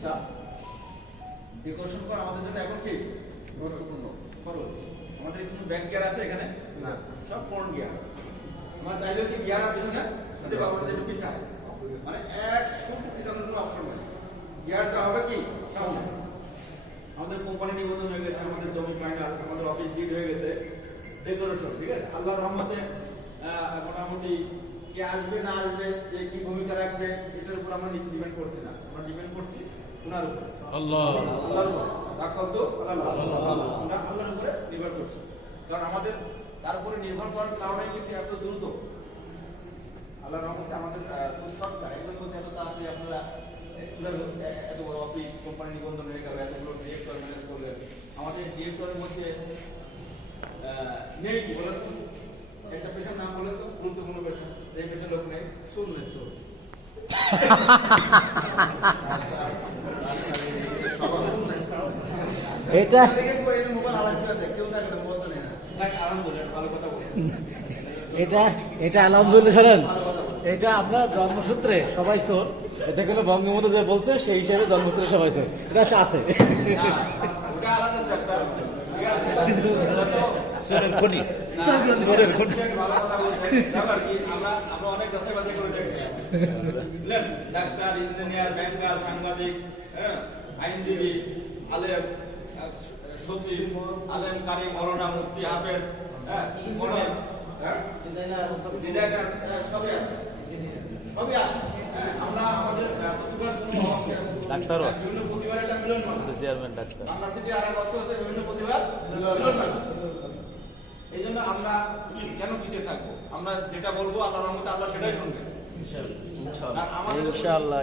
অফিসটা ডেকোরেশন করা আমাদের জন্য এখন কি গুরুত্বপূর্ণ খরচ। আমাদের কোনো ব্যাক গিয়ার আছে এখানে না, সব ফ্রন্ট গিয়ার। আমরা চাইলেও কি গিয়ার আর পিছনে যদি বাবাটা একটু পিছায়, মানে 100 পিছানোর কোনো অপশন নেই। গিয়ারটা হবে কি সামনে। আমাদের কোম্পানি নিবন্ধন হয়ে গেছে, আমাদের জমি ফাইনাল, আমাদের অফিস ডিড হয়ে গেছে, ডেকোরেশন ঠিক আছে। আল্লাহর রহমতে মোটামুটি কে আসবে না আসবে, যে কি ভূমিকা রাখবে, এটার উপর আমরা ডিপেন্ড করছি না, আমরা ডিপেন্ড করছি ওনার উপর, আল্লাহর উপর। আমরা আল্লাহর উপরে নির্ভর করছি, কারণ আমাদের তার উপরে নির্ভর করার কারণে কিন্তু এত দ্রুত আল্লাহর রহমতে আমাদের সরকার একদম বলছে এত তাড়াতাড়ি আপনারা এত বড় অফিস কোম্পানি নিবন্ধন হয়ে গেল, এতগুলো ডিরেক্টর ম্যানেজ করলেন। আমাদের ডিরেক্টরের মধ্যে নেই কি বলেন তো, একটা পেশার নাম বলেন তো, গুরুত্বপূর্ণ পেশা, এই পেশার লোক নেই। শুনলে এটা এটা আলহামদুলিল্লাহ শোনেন, এটা আমরা জন্মসূত্রে সবাই চোর, এটা কোনো বঙ্গবন্ধু যে বলছে সেই হিসেবে জন্মসূত্রে সবাই চোর, এটা আছে। ডাক্তার, ইঞ্জিনিয়ার, ব্যাংকার, সাংবাদিক, আইনজীবী, আলেম, সচিব, আলেম, কারি, মৌলানা, মুফতি, হাফেজ, ডিজাইনার, সবই আছে, সবই আছে। আমরা আমাদের প্রতিভার কোনো ডাক্তারও আছে, বিভিন্ন প্রতিভার একটা মিলন মেলা, চেয়ারম্যান ডাক্তার, আমরা সিটি আর অর্থ হচ্ছে বিভিন্ন প্রতিভার মিলন মেলা। এই জন্য আমরা কেন পিছিয়ে থাকবো? আমরা যেটা বলবো আল্লাহর রহমতে আল্লাহ সেটাই শুনবেন ইনশাআল্লাহ। ইনশাআল্লাহ।